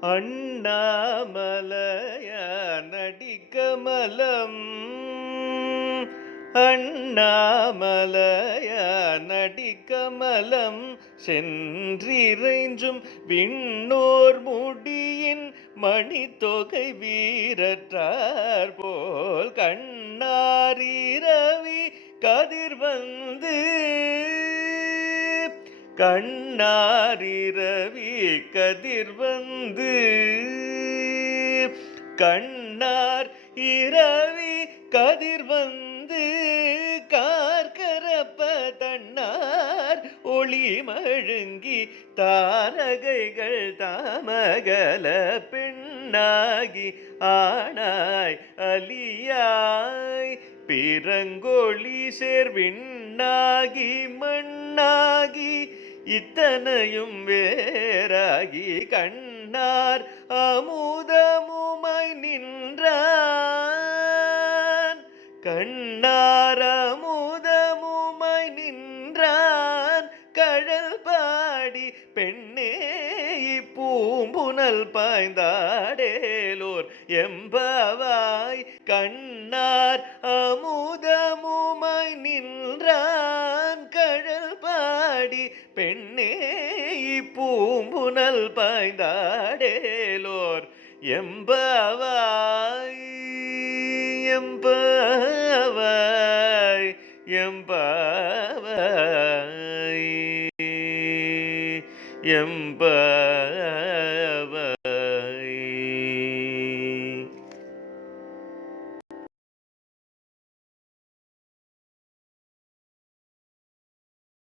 அண்ணாமலையானடிக்கமலம் அண்ணாமலையானடிக்கமலம் சென்றிறைஞ்சும் விண்ணோர் முடியின் மணித்தொகை வீரற்றார் போல் கண்ணாரிரவி கதிர்வந்து கண்ணாரிரவி கதிர்வந்து கண்ணார் இரவி கதிர்வந்து கார்கரப்ப தன்னார் ஒளி மழுங்கி தாரகைகள் தாமகல பெண்ணாகி ஆனாய் அலியாய் பிறங்கொழி சேர்விண்ணாகி மண்ணாகி இத்தனையும் வேறாகி கண்ணார் அமுதமுமாய் நின்றான் கண்ணார் அமுதமுமாய் நின்றான் கழல் பாடி பெண்ணே பூம்புனல் பாய்ந்தாடேலோர் எம்பவாய் கண்ணார் அமுதமுமாய் நின்றான் கழல் பாடி பெண்ணே பூம்புனல் பாய்ந்தாடேலோர் எம்பவாய் எம்பவாய் எம்பவாய் எம்பவாய்